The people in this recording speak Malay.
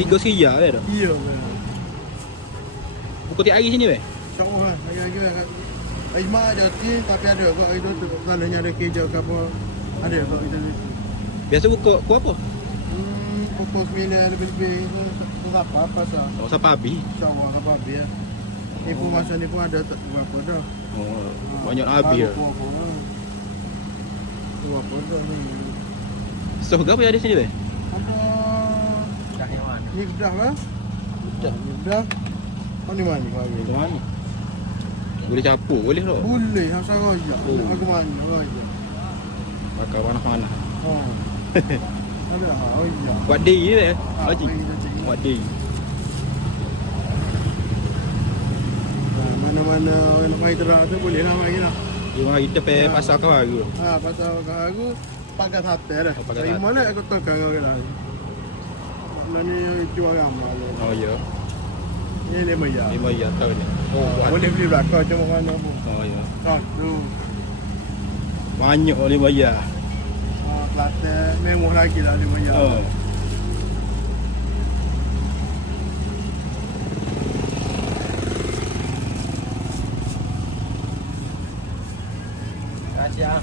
Tiga seria weh tu. Iya. Buku tiap hari sini weh. InsyaAllah lah. Hari-hari lah. Aimak ada ti, tapi ada kok itu selalunya ada kerja ke apa. Ada kok itu. Biasa buku apa? Pukul 9 lebih-lebih. Apa sah. Oh, siapa habis? InsyaAllah apa dia. Ni pun masa ni pun ada tak berapa dah. Oh, banyak habis. Berapa dah ni. So, apa yang ada sini weh? Ada ni dah lah. Dah. Oh ni mana kau Itu mana? Boleh capur, boleh tak? boleh, hang raya. Oh. Aku mana raya. Pakai panas-panas. Oh. Ada raya. Buat day je weh. Haji. Buat Buat day. mana-mana nak main terang tu boleh lah main lah. Dia mari kita pergi pasar kau baru. Pasal aku pakai sate dah. Oh, pakai Dari sate. mana aku tekan orang lah. Mana ni jual ramai. Oh ya. Ni dia bayar. 5 ya tahu ni. Oh, buat. Boleh beli belakang cuma mana pun. Oh ya. Tu. Banyak 5 ya. Plastik mewah lagi lah dia bayar. Oh. Kasih ah.